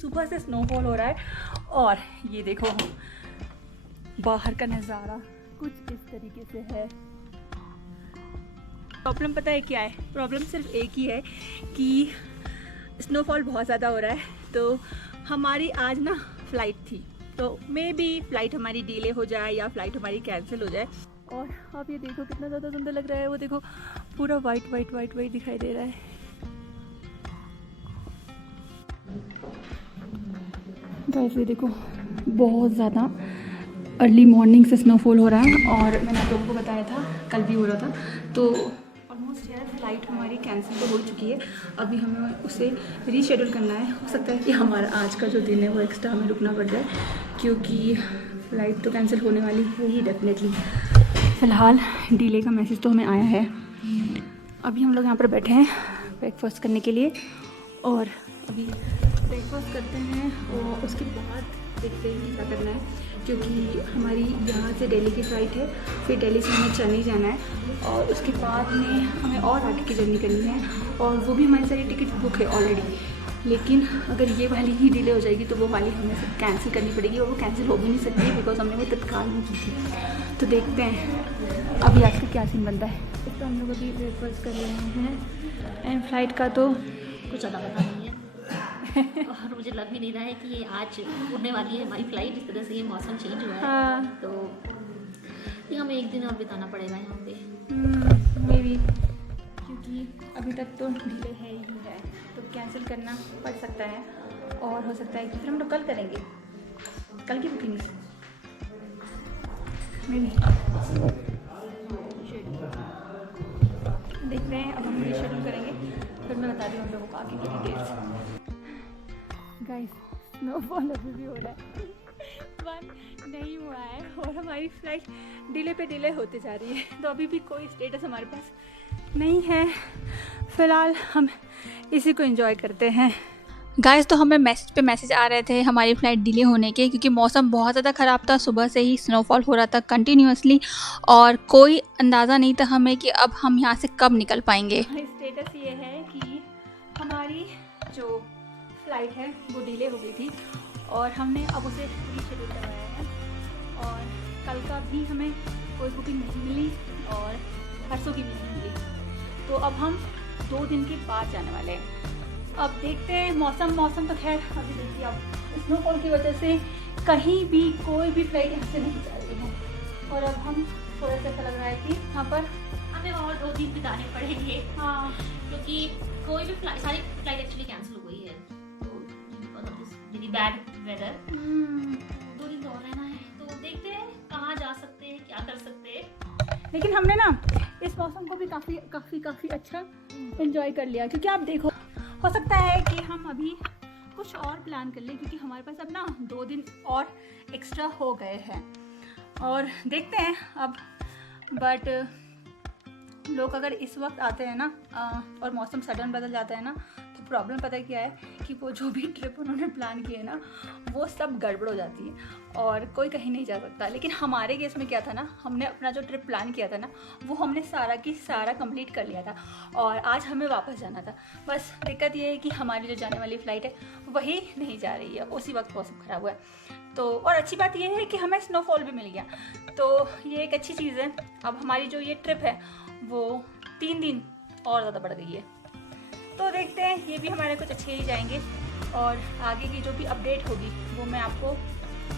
सुबह से स्नोफॉल हो रहा है और ये देखो बाहर का नज़ारा कुछ इस तरीके से है। प्रॉब्लम पता है क्या है? प्रॉब्लम सिर्फ एक ही है कि स्नोफॉल बहुत ज़्यादा हो रहा है। तो हमारी आज ना फ़्लाइट थी, तो मे बी फ़्लाइट हमारी डिले हो जाए या फ़्लाइट हमारी कैंसिल हो जाए। और आप ये देखो कितना ज़्यादा सुंदर लग रहा है। वो देखो पूरा वाइट वाइट वाइट वाइट दिखाई दे रहा है। गाइस ये देखो बहुत ज़्यादा अर्ली मॉर्निंग से स्नोफॉल हो रहा है और मैंने आप लोगों को बताया था कल भी हो रहा था। तो ऑलमोस्ट यार फ़्लाइट हमारी कैंसिल तो हो चुकी है। अभी हमें उसे रीशेड्यूल करना है। हो सकता है कि हमारा आज का जो दिन है वो एक्स्ट्रा हमें रुकना पड़ जाए, क्योंकि फ़्लाइट तो कैंसिल होने वाली है ही डेफिनेटली। फ़िलहाल डिले का मैसेज तो हमें आया है। अभी हम लोग यहाँ पर बैठे हैं ब्रेकफास्ट करने के लिए और अभी ब्रेकफास्ट करते हैं और उसके बाद देखते हैं क्या करना है, क्योंकि हमारी यहाँ से दिल्ली की फ़्लाइट है। फिर दिल्ली से हमें चेन्नई जाना है और उसके बाद में हमें और आगे की जर्नी करनी है और वो भी हमारी सारी टिकट बुक है ऑलरेडी। लेकिन अगर ये वाली ही डिले हो जाएगी तो वो वाली हमें सब कैंसिल करनी पड़ेगी और वो कैंसिल हो भी नहीं सकती बिकॉज हमने वो तत्काल में की थी। तो देखते हैं अभी आज का क्या सीन बनता है। तो हम लोग अभी ब्रेकफास्ट कर रहे हैं एंड फ्लाइट का तो कुछ ज़्यादा पता नहीं है और मुझे लग भी नहीं रहा है कि ये आज उड़ने वाली है हमारी फ़्लाइट। इस तरह से ये मौसम चेंज हुआ है। हाँ। तो ये हमें एक दिन और बिताना पड़ेगा यहाँ पे मे बी, क्योंकि अभी तक तो डिले है ही है, तो कैंसिल करना पड़ सकता है और हो सकता है कि फिर हम लोग कल करेंगे, कल की बुकिंग्स मे बी। देख रहे हैं, अब हम शेड्यूल करेंगे फिर मैं बता रही हूँ हम लोगों को आगे की डिटेल्स। गाइस स्नोफॉल अभी भी हो रहा है, बंद नहीं हुआ है और हमारी फ़्लाइट डिले पे डिले होते जा रही है। तो अभी भी कोई स्टेटस हमारे पास नहीं है। फ़िलहाल हम इसी को एंजॉय करते हैं। गाइस तो हमें मैसेज पे मैसेज आ रहे थे हमारी फ़्लाइट डिले होने के, क्योंकि मौसम बहुत ज़्यादा ख़राब था। सुबह से ही स्नोफॉल हो रहा था कंटिन्यूसली और कोई अंदाज़ा नहीं था हमें कि अब हम यहाँ से कब निकल पाएंगे। स्टेटस ये है कि हमारी जो फ़्लाइट है वो डिले हो गई थी और हमने अब उसे रीशेड्यूल करवाया है और कल का भी हमें कोई बुकिंग नहीं मिली और परसों की भी नहीं मिली। तो अब हम 2 दिन के बाद जाने वाले हैं। अब देखते हैं मौसम तो खैर अभी देखिए, अब स्नोफॉल की वजह से कहीं भी कोई भी फ्लाइट यहाँ से नहीं जा रही है और अब हम थोड़ा सा ऐसा लग रहा है कि यहाँ पर हमें और 2 दिन बिताने पड़ेंगे। हाँ, क्योंकि कोई भी सारी फ्लाइट एक्चुअली कैंसिल हो गई है। तो वेरी बैड वेदर 2 दिन तो और रहना है। तो देखते हैं कहाँ जा सकते हैं, क्या कर सकते हैं। लेकिन हमने ना इस मौसम को भी काफ़ी अच्छा एंजॉय कर लिया, क्योंकि आप देखो हो सकता है कि हम अभी कुछ और प्लान कर लें, क्योंकि हमारे पास अब ना 2 दिन और एक्स्ट्रा हो गए हैं और देखते हैं अब। बट लोग अगर इस वक्त आते हैं ना और मौसम सडन बदल जाता है ना, तो प्रॉब्लम पता है क्या है कि वो जो भी ट्रिप उन्होंने प्लान किए ना वो सब गड़बड़ हो जाती है और कोई कहीं नहीं जा सकता। लेकिन हमारे केस में क्या था ना, हमने अपना जो ट्रिप प्लान किया था ना वो हमने सारा की सारा कंप्लीट कर लिया था और आज हमें वापस जाना था। बस दिक्कत ये है कि हमारी जो जाने वाली फ़्लाइट है वही नहीं जा रही है, उसी वक्त मौसम ख़राब हुआ है। तो और अच्छी बात यह है कि हमें स्नोफॉल भी मिल गया, तो ये एक अच्छी चीज़ है। अब हमारी जो ये ट्रिप है वो 3 दिन और ज़्यादा बढ़ गई है। तो देखते हैं, ये भी हमारे कुछ अच्छे ही जाएंगे और आगे की जो भी अपडेट होगी वो मैं आपको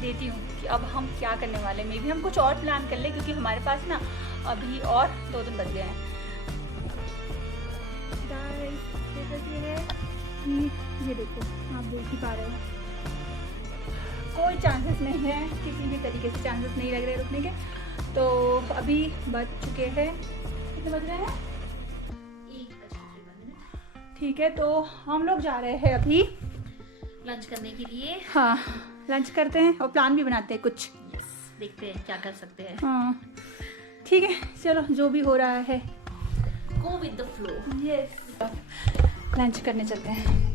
देती हूँ कि अब हम क्या करने वाले हैं। मे भी हम कुछ और प्लान कर लें, क्योंकि हमारे पास ना अभी और 2 दिन बच गए हैं। ये देखो आप देख ही पा रहे हो कोई चांसेस नहीं है, किसी भी तरीके से चांसेस नहीं लग रहे रुकने के। तो अभी बज चुके हैं, कितने बज रहे हैं? 1:53। ठीक है, तो हम लोग जा रहे हैं अभी लंच करने के लिए। हाँ, लंच करते हैं और प्लान भी बनाते हैं कुछ। देखते हैं क्या कर सकते हैं। हाँ ठीक है, चलो जो भी हो रहा है go with the flow. Yes, lunch करने चलते हैं।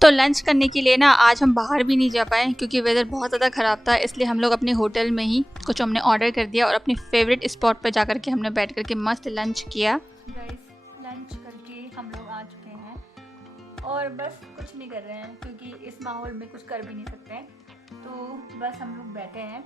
तो लंच करने के लिए ना आज हम बाहर भी नहीं जा पाए, क्योंकि वेदर बहुत ज़्यादा ख़राब था। इसलिए हम लोग अपने होटल में ही कुछ हमने ऑर्डर कर दिया और अपने फेवरेट स्पॉट पर जा कर के हमने बैठ कर के मस्त लंच किया। गाइस लंच करके हम लोग आ चुके हैं और बस कुछ नहीं कर रहे हैं क्योंकि इस माहौल में कुछ कर भी नहीं सकते हैं, तो बस हम लोग बैठे हैं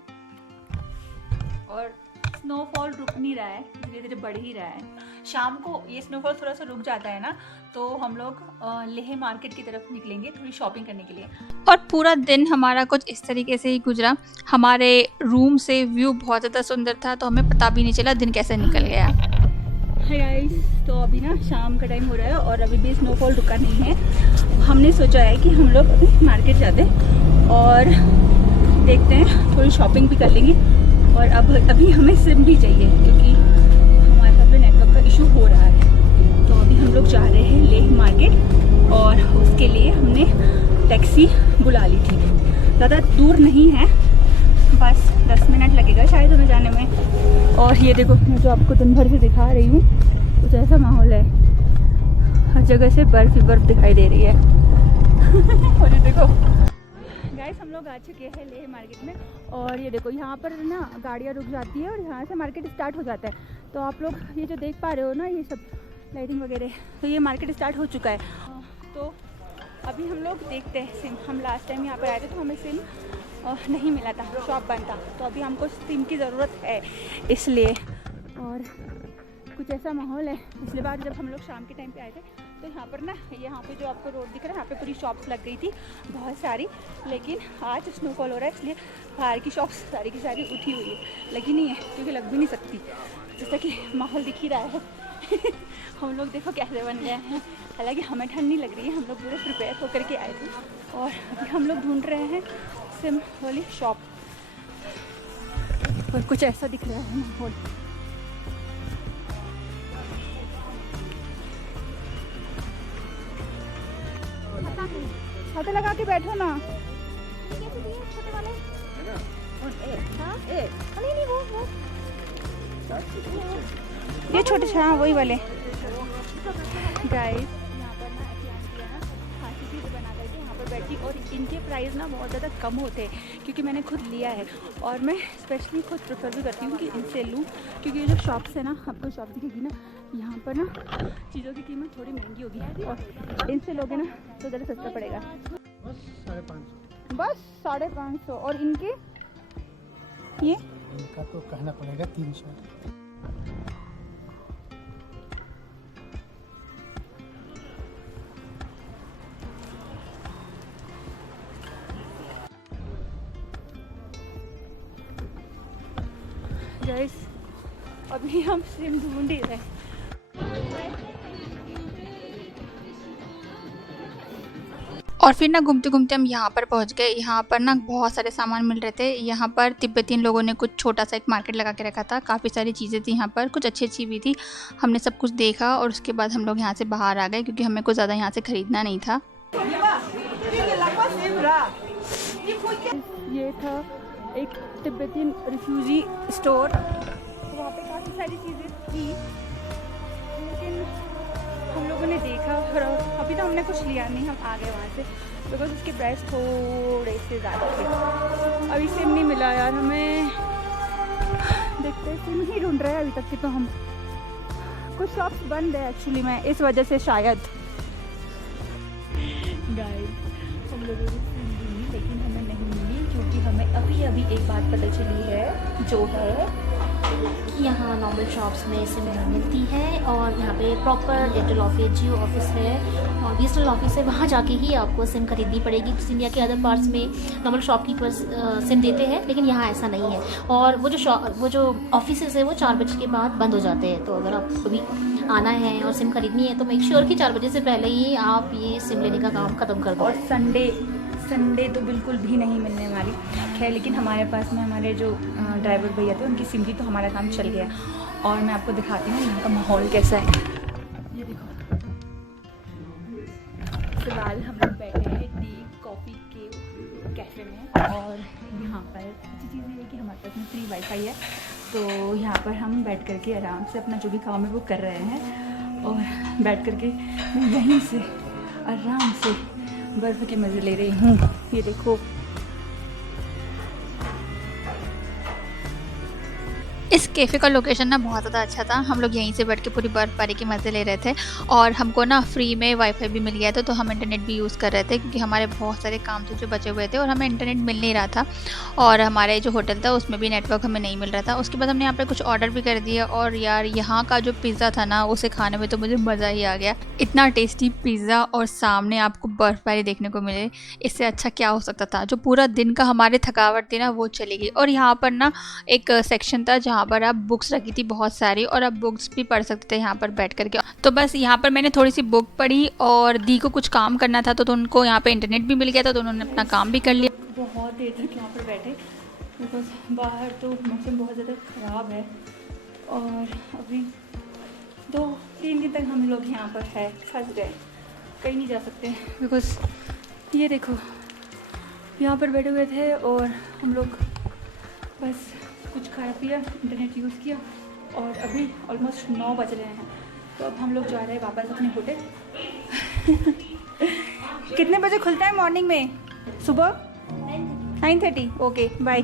और स्नोफॉल रुक नहीं रहा है, धीरे धीरे बढ़ ही रहा है। शाम को ये स्नोफॉल थोड़ा सा रुक जाता है ना, तो हम लोग लेह मार्केट की तरफ निकलेंगे थोड़ी शॉपिंग करने के लिए। और पूरा दिन हमारा कुछ इस तरीके से ही गुजरा। हमारे रूम से व्यू बहुत ज़्यादा सुंदर था, तो हमें पता भी नहीं चला दिन कैसे निकल गया। हाय गाइस, तो अभी ना शाम का टाइम हो रहा है और अभी भी स्नोफॉल रुका नहीं है। हमने सोचा है कि हम लोग अभी मार्केट जाते हैं और देखते हैं, थोड़ी शॉपिंग भी कर लेंगे। और अभी हमें सिम भी चाहिए क्योंकि हमारे साथ में नेटवर्क का इशू हो रहा है। तो अभी हम लोग जा रहे हैं लेह मार्केट और उसके लिए हमने टैक्सी बुला ली थी। ज़्यादा दूर नहीं है, बस 10 मिनट लगेगा शायद हमें जाने में। और ये देखो, मैं जो आपको दिन भर से दिखा रही हूँ कुछ ऐसा माहौल है, हर जगह से बर्फ ही बर्फ दिखाई दे रही है। और ये देखो गाइस, हम लोग आ चुके हैं लेह मार्केट में और ये देखो यहाँ पर ना गाड़ियाँ रुक जाती है और यहाँ से मार्केट स्टार्ट हो जाता है। तो आप लोग ये जो देख पा रहे हो ना, ये सब लाइटिंग वगैरह, तो ये मार्केट स्टार्ट हो चुका है। तो अभी हम लोग देखते हैं सिम। हम लास्ट टाइम यहाँ पर आए थे तो हमें सिम नहीं मिला था, शॉप बंद था, तो अभी हमको सिम की ज़रूरत है इसलिए। और कुछ ऐसा माहौल है, पिछली बार जब हम लोग शाम के टाइम पे आए थे तो यहाँ पर ना, यहाँ पे जो आपको रोड दिख रहा है, यहाँ पे पूरी शॉप्स लग गई थी बहुत सारी। लेकिन आज स्नोफॉल हो रहा है इसलिए बाहर की शॉप्स सारी की सारी उठी हुई है, लगी नहीं है क्योंकि लग भी नहीं सकती, जैसा कि माहौल दिख ही रहा है। हम लोग देखो कैसे बन गए हैं। हालांकि हमें ठंड नहीं लग रही है, हम लोग पूरे प्रिपेयर होकर के आए थे और अभी हम लोग ढूंढ रहे हैं सिम वाली शॉप। और कुछ ऐसा दिख रहा है माहौल। छाते लगा के बैठो ना। छोटे वाले नहीं वो ये छोटे, हाँ वही वाले। गाइस, यहाँ पर ना ऐसी आंटी है ना, खांसी भी बना करके यहाँ पर बैठी, और इनके प्राइस ना बहुत ज़्यादा कम होते हैं क्योंकि मैंने खुद लिया है और मैं स्पेशली खुद प्रेफर भी करती हूँ कि इनसे लूँ, क्योंकि ये जो शॉप्स है ना, आपको शॉप दिखेगी ना, यहाँ पर ना चीज़ों की कीमत थोड़ी महंगी होगी और इनसे लोगे ना तो ज़्यादा सस्ता पड़ेगा। बस 550। और इनके ये इनका तो कहना पड़ेगा 300। गाइस, अभी हम सिम ढूंढ ही रहे हैं। और फिर ना घूमते घूमते हम यहाँ पर पहुँच गए। यहाँ पर ना बहुत सारे सामान मिल रहे थे। यहाँ पर तिब्बतियन लोगों ने कुछ छोटा सा एक मार्केट लगा के रखा था, काफ़ी सारी चीज़ें थी यहाँ पर, कुछ अच्छी अच्छी भी थी। हमने सब कुछ देखा और उसके बाद हम लोग यहाँ से बाहर आ गए क्योंकि हमें कुछ ज़्यादा यहाँ से ख़रीदना नहीं था। ये था एक तिब्बतियन रिफ्यूजी स्टोर, वहाँ पे काफ़ी सारी चीज़ें थी, लेकिन हम लोगों ने देखा और अभी तो हमने कुछ लिया नहीं, हम आ गए वहाँ से बिकॉज उसके प्राइस थोड़े से ज़्यादा थे। अभी सिम नहीं मिला यार हमें, देखते सिम ही ढूंढ रहे हैं अभी तक की। तो हम कुछ शॉप्स बंद है एक्चुअली में, इस वजह से शायद। गाइस, हम लोगों ने सिम ढूंढी लेकिन हमें नहीं मिली, क्योंकि हमें अभी अभी एक बात पता चली है, जो है कि यहाँ नॉर्मल शॉप्स में सिम नहीं मिलती है और यहाँ पे प्रॉपर एयरटेल ऑफिस, जियो ऑफिस है और बीएसएनएल ऑफिस है, वहाँ जाके ही आपको सिम खरीदनी पड़ेगी। इंडिया के अदर पार्ट्स में नॉर्मल शॉपकीपर्स सिम देते हैं, लेकिन यहाँ ऐसा नहीं है। और वो जो ऑफिस है वो 4 बजे के बाद बंद हो जाते हैं। तो अगर आपको भी आना है और सिम खरीदनी है तो मेक श्योर कि 4 बजे से पहले ही आप ये सिम लेने का काम ख़त्म कर दो। और संडे तो बिल्कुल भी नहीं मिलने वाली है, लेकिन हमारे पास में हमारे जो ड्राइवर भैया थे उनकी सिम थी, तो हमारा काम चल गया। और मैं आपको दिखाती हूँ यहाँ का माहौल कैसा है। ये देखो, फिलहाल हम लोग बैठे हैं टी कॉफ़ी के कैफ़े में और यहाँ पर अच्छी चीज़ ये है कि हमारे पास में फ्री वाईफाई है, तो यहाँ पर हम बैठ करके आराम से अपना जो भी काम है वो कर रहे हैं। और बैठ करके मैं यहीं से आराम से बर्फ़ के मज़े ले रही हूँ। ये देखो, इस कैफ़े का लोकेशन ना बहुत ज़्यादा अच्छा था। हम लोग यहीं से बैठ के पूरी बर्फ़बारी के मज़े ले रहे थे और हमको ना फ्री में वाईफाई भी मिल गया था, तो हम इंटरनेट भी यूज़ कर रहे थे क्योंकि हमारे बहुत सारे काम थे जो बचे हुए थे और हमें इंटरनेट मिल नहीं रहा था और हमारे जो होटल था उसमें भी नेटवर्क हमें नहीं मिल रहा था। उसके बाद हमने यहाँ पर कुछ ऑर्डर भी कर दिया और यार यहाँ का जो पिज़्ज़ा था ना उसे खाने में तो मुझे मज़ा ही आ गया। इतना टेस्टी पिज़्ज़ा और सामने आपको बर्फ़बारी देखने को मिले, इससे अच्छा क्या हो सकता था। जो पूरा दिन का हमारे थकावट थी ना वो चली गई। और यहाँ पर ना एक सेक्शन था जहाँ पर आप बुक्स रखी थी बहुत सारी और आप बुक्स भी पढ़ सकते थे यहाँ पर बैठ करके। तो बस यहाँ पर मैंने थोड़ी सी बुक पढ़ी और दी को कुछ काम करना था तो उनको यहाँ पे इंटरनेट भी मिल गया था, तो उन्होंने अपना काम भी कर लिया। बहुत देर तक यहाँ पर बैठे बिकॉज बाहर तो मौसम बहुत ज़्यादा ख़राब है और अभी 2-3 दिन तक हम लोग यहाँ पर है फंस गए, कहीं नहीं जा सकते बिकॉज ये देखो यहाँ पर बैठे हुए थे और हम लोग बस कुछ खाया पिया, इंटरनेट यूज़ किया और अभी ऑलमोस्ट 9 बज रहे हैं। तो अब हम लोग जा रहे हैं वापस अपने होटल। कितने बजे खुलता है मॉर्निंग में? सुबह 9:30। Okay bye.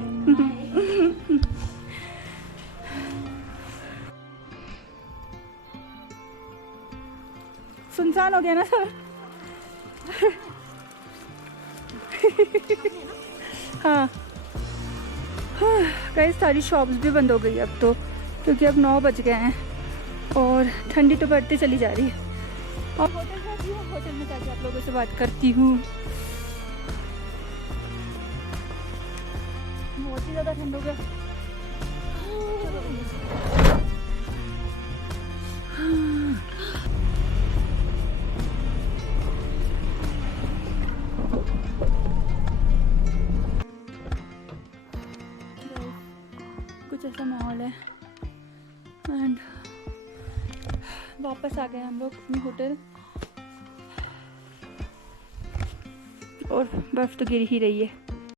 सुनसान हो गया ना सर। हाँ गाइस, सारी शॉप्स भी बंद हो गई अब तो, क्योंकि अब 9 बज गए हैं और ठंडी तो बढ़ती चली जा रही है। और होटल जाती हूँ, होटल में जाके आप लोगों से बात करती हूँ। बहुत ही ज़्यादा ठंड हो गया। कुछ ऐसा माहौल है एंड वापस आ गए हम लोग अपने होटल और बर्फ़ तो गिर ही रही है।